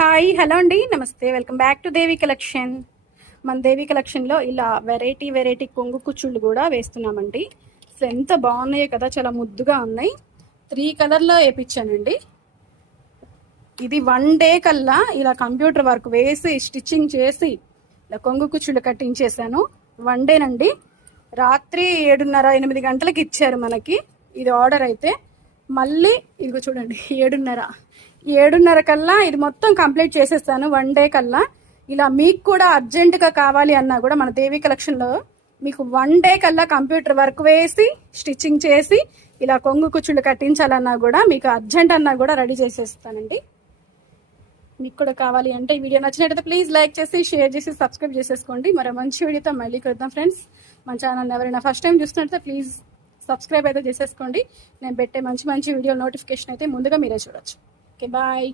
Hi hello అండి, నమస్తే. Welcome back to Devi collection. మన దేవి కలెక్షన్లో ఇలా వెరైటీ కొంగు కుచ్చుళ్ళు కూడా వేస్తున్నామండి. అసలు ఎంత బాగున్నాయో కదా, చాలా ముద్దుగా ఉన్నాయి. 3 కలర్లో వేయించానండి. ఇది 1 డే కల్లా ఇలా కంప్యూటర్ వర్క్ వేసి స్టిచ్చింగ్ చేసి ఇలా కొంగు కుచ్చుళ్ళు కట్టించేసాను. 1 డేనండి. రాత్రి 7:30 8 గంటలకు ఇచ్చారు మనకి ఇది ఆర్డర్ అయితే. మళ్ళీ ఇదిగో చూడండి, 7:30 కల్లా ఇది మొత్తం కంప్లీట్ చేసేస్తాను 1 డే కల్లా. ఇలా మీకు కూడా అర్జెంటుగా కావాలి అన్నా కూడా మన దేవి కలెక్షన్లో మీకు 1 డే కల్లా కంప్యూటర్ వర్క్ వేసి స్టిచ్చింగ్ చేసి ఇలా కొంగు కుచ్చుళ్ళు కట్టించాలన్నా కూడా, మీకు అర్జెంట్ అన్నా కూడా రెడీ చేసేస్తానండి. మీకు కూడా కావాలి అంటే ఈ వీడియో నచ్చినట్టయితే ప్లీజ్ లైక్ చేసి షేర్ చేసి సబ్స్క్రైబ్ చేసేసుకోండి. మరో మంచి వీడియోతో మళ్ళీ కలుద్దాం ఫ్రెండ్స్. మన ఛానల్ ఎవరైనా ఫస్ట్ టైం చూస్తున్నట్టయితే ప్లీజ్ సబ్స్క్రైబ్ అయితే చేసేసుకోండి. నేను పెట్టే మంచి వీడియో నోటిఫికేషన్ అయితే ముందుగా మీరే చూడొచ్చు. Okay, bye.